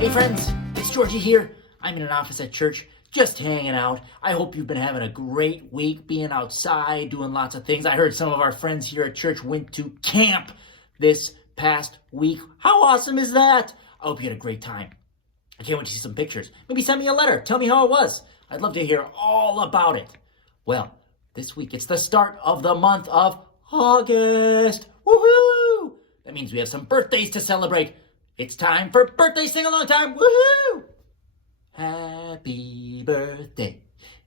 Hey friends, it's Georgie here. I'm in an office at church, just hanging out. I hope you've been having a great week, being outside, doing lots of things. I heard some of our friends here at church went to camp this past week. How awesome is that? I hope you had a great time. I can't wait to see some pictures. Maybe send me a letter. Tell me how it was. I'd love to hear all about it. Well, this week it's the start of the month of August. Woohoo! That means we have some birthdays to celebrate. It's time for birthday sing-along time. Woohoo! Happy birthday.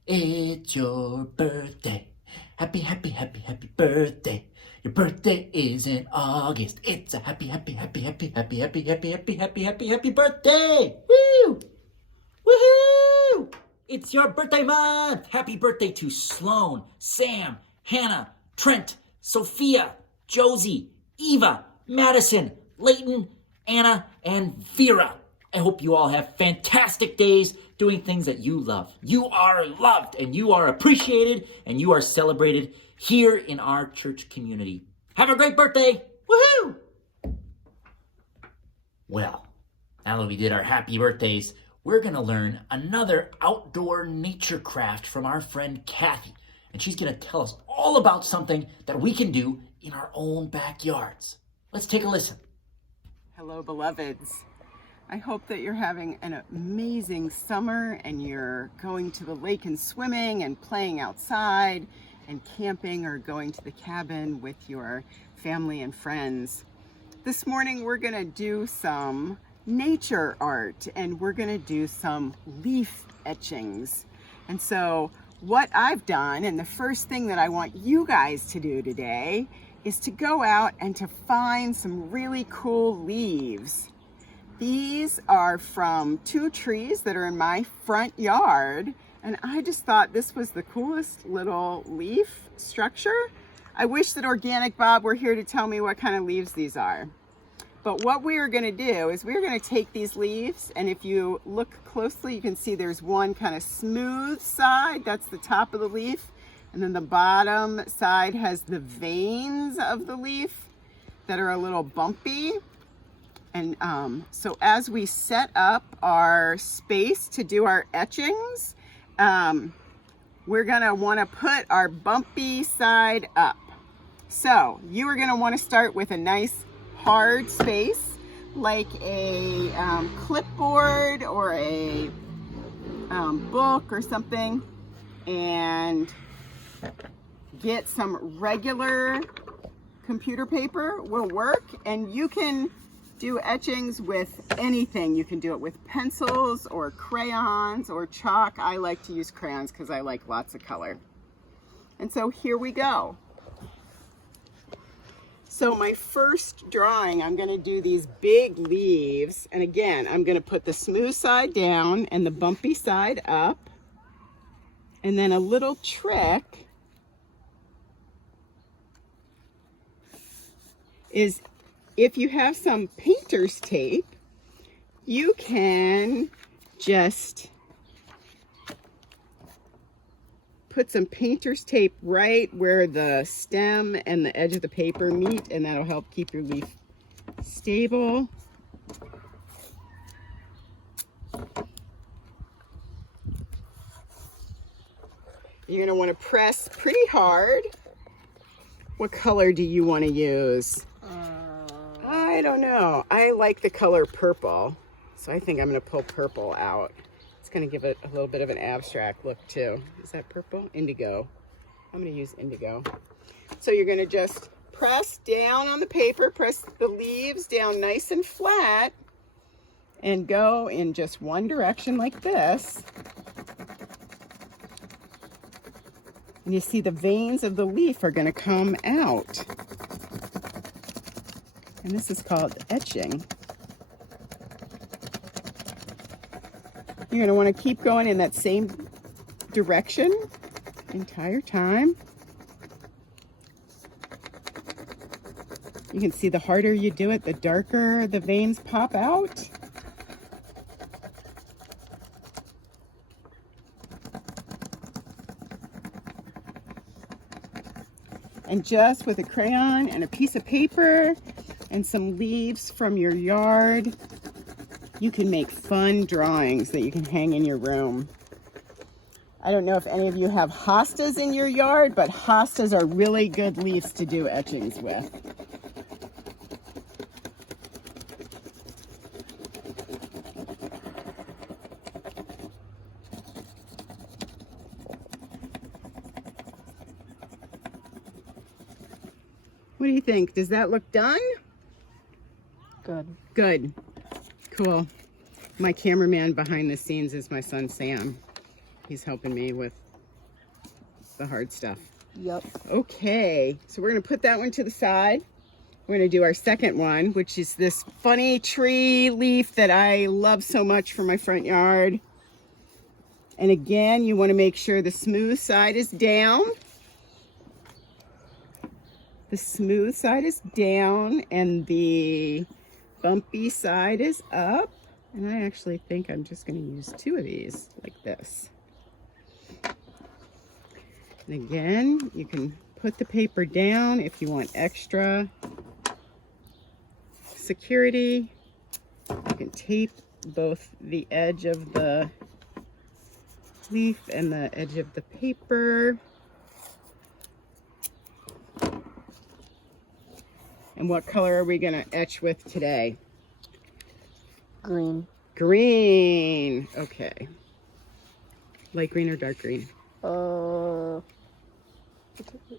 It's your birthday. Happy, happy, happy, happy birthday. Your birthday is in August. It's a happy, happy, happy, happy, happy, happy, happy, happy, happy, happy, happy birthday. Woo! Woohoo! It's your birthday month. Happy birthday to Sloan, Sam, Hannah, Trent, Sophia, Josie, Eva, Madison, Layton, Anna, and Vera. I hope you all have fantastic days doing things that you love. You are loved, and you are appreciated, and you are celebrated here in our church community. Have a great birthday! Woohoo! Well, now that we did our happy birthdays, we're going to learn another outdoor nature craft from our friend Cathy. And she's going to tell us all about something that we can do in our own backyards. Let's take a listen. Hello, beloveds. I hope that you're having an amazing summer and you're going to the lake and swimming and playing outside and camping or going to the cabin with your family and friends. This morning we're going to do some nature art and we're going to do some leaf etchings. And so what I've done, and the first thing that I want you guys to do today, is to go out and to find some really cool leaves. These are from 2 trees that are in my front yard, and I just thought this was the coolest little leaf structure. I wish that Organic Bob were here to tell me what kind of leaves these are. But what we are going to do is we're going to take these leaves, and if you look closely, you can see there's one kind of smooth side. That's the top of the leaf. And then the bottom side has the veins of the leaf that are a little bumpy. And so as we set up our space to do our etchings, we're gonna wanna put our bumpy side up. So you are gonna wanna start with a nice hard space, like a clipboard or a book or something, and get some regular computer paper will work. And you can do etchings with anything. You can do it with pencils or crayons or chalk. I like to use crayons because I like lots of color. And so here we go. So my first drawing, I'm going to do these big leaves. And again, I'm going to put the smooth side down and the bumpy side up. And then a little trick is, if you have some painter's tape, you can just put some painter's tape right where the stem and the edge of the paper meet, and that'll help keep your leaf stable. You're going to want to press pretty hard. What color do you want to use? I don't know. I like the color purple, so I think I'm going to pull purple out. It's going to give it a little bit of an abstract look too. Is that purple? Indigo. I'm going to use indigo. So you're going to just press down on the paper, press the leaves down nice and flat, and go in just one direction like this. And you see the veins of the leaf are going to come out. And this is called etching. You're going to want to keep going in that same direction the entire time. You can see the harder you do it, the darker the veins pop out. And just with a crayon and a piece of paper and some leaves from your yard, you can make fun drawings that you can hang in your room. I don't know if any of you have hostas in your yard, but hostas are really good leaves to do etchings with. What do you think? Does that look done? Good. Good. Cool. My cameraman behind the scenes is my son Sam. He's helping me with the hard stuff. Yep. Okay, so we're gonna put that one to the side. We're gonna do our second one, which is this funny tree leaf that I love so much for my front yard. And again, you wanna make sure the smooth side is down. The smooth side is down and the bumpy side is up. And I actually think I'm just gonna use 2 of these like this. And again, you can put the paper down if you want extra security. You can tape both the edge of the leaf and the edge of the paper. And what color are we gonna etch with today? Green. Green, okay. Light green or dark green?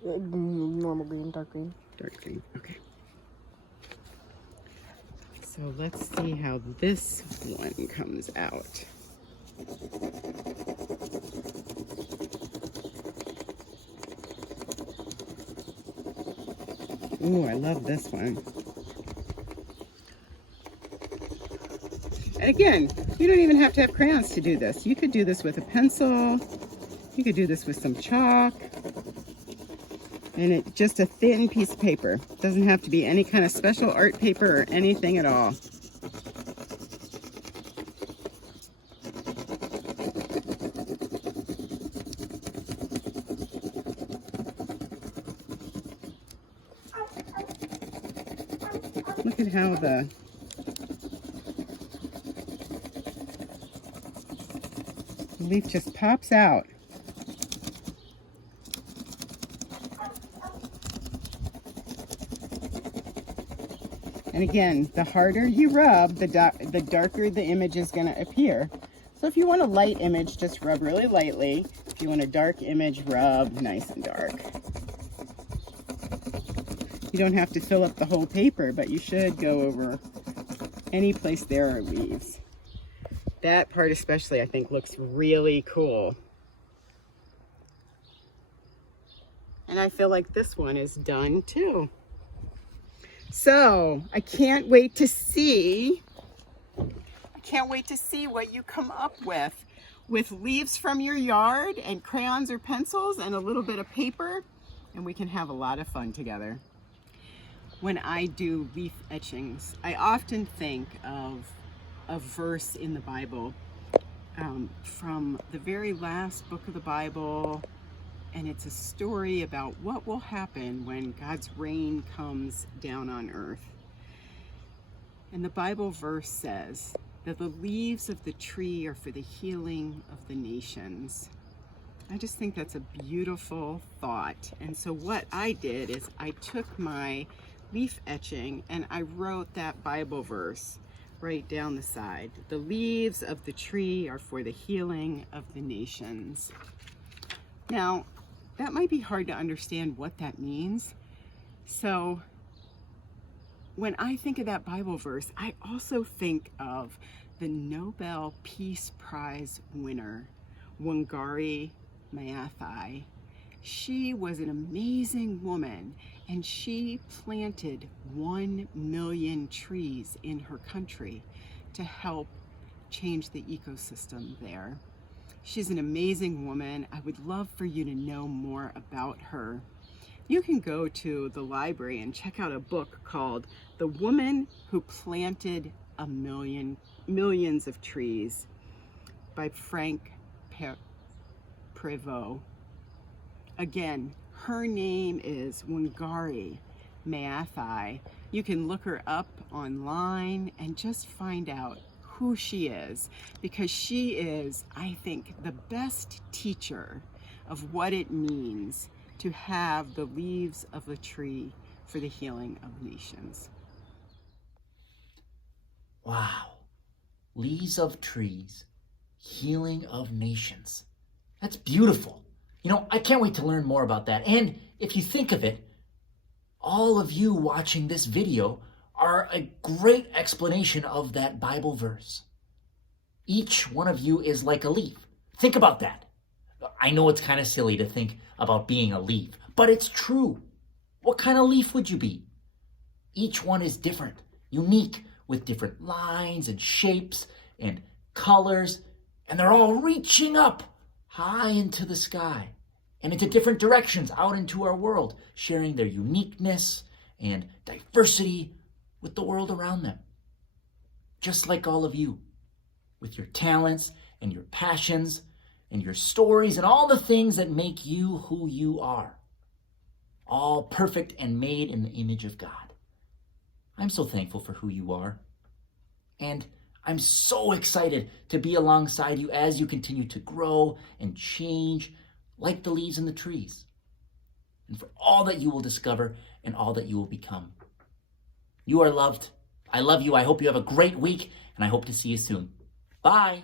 Normal green, dark green. Dark green, okay. So let's see how this one comes out. Ooh, I love this one. And again, you don't even have to have crayons to do this. You could do this with a pencil. You could do this with some chalk. And it's just a thin piece of paper. Doesn't have to be any kind of special art paper or anything at all. Look at how the leaf just pops out. And again, the harder you rub, the darker the image is going to appear. So if you want a light image, just rub really lightly. If you want a dark image, rub nice and dark. You don't have to fill up the whole paper, but you should go over any place there are leaves. That part especially, I think, looks really cool. And I feel like this one is done too. So I can't wait to see what you come up with leaves from your yard and crayons or pencils and a little bit of paper, and we can have a lot of fun together. When I do leaf etchings, I often think of a verse in the Bible from the very last book of the Bible, and it's a story about what will happen when God's rain comes down on earth. And the Bible verse says that the leaves of the tree are for the healing of the nations. I just think that's a beautiful thought. And so what I did is I took my leaf etching and I wrote that Bible verse right down the side. The leaves of the tree are for the healing of the nations. Now, that might be hard to understand what that means. So when I think of that Bible verse, I also think of the Nobel Peace Prize winner, Wangari Maathai. She was an amazing woman, and she planted 1 million trees in her country to help change the ecosystem there. She's an amazing woman. I would love for you to know more about her. You can go to the library and check out a book called The Woman Who Planted Millions of Trees by Frank Prévost. Again, her name is Wangari Maathai. You can look her up online and just find out who she is, because she is, I think, the best teacher of what it means to have the leaves of a tree for the healing of nations. Wow. Leaves of trees, healing of nations. That's beautiful. You know, I can't wait to learn more about that. And if you think of it, all of you watching this video are a great explanation of that Bible verse. Each one of you is like a leaf. Think about that. I know it's kind of silly to think about being a leaf, but it's true. What kind of leaf would you be? Each one is different, unique, with different lines and shapes and colors, and they're all reaching up high into the sky and into different directions out into our world, sharing their uniqueness and diversity with the world around them. Just like all of you, with your talents and your passions and your stories and all the things that make you who you are. All perfect and made in the image of God. I'm so thankful for who you are. And I'm so excited to be alongside you as you continue to grow and change like the leaves in the trees. And for all that you will discover and all that you will become. You are loved. I love you. I hope you have a great week, and I hope to see you soon. Bye.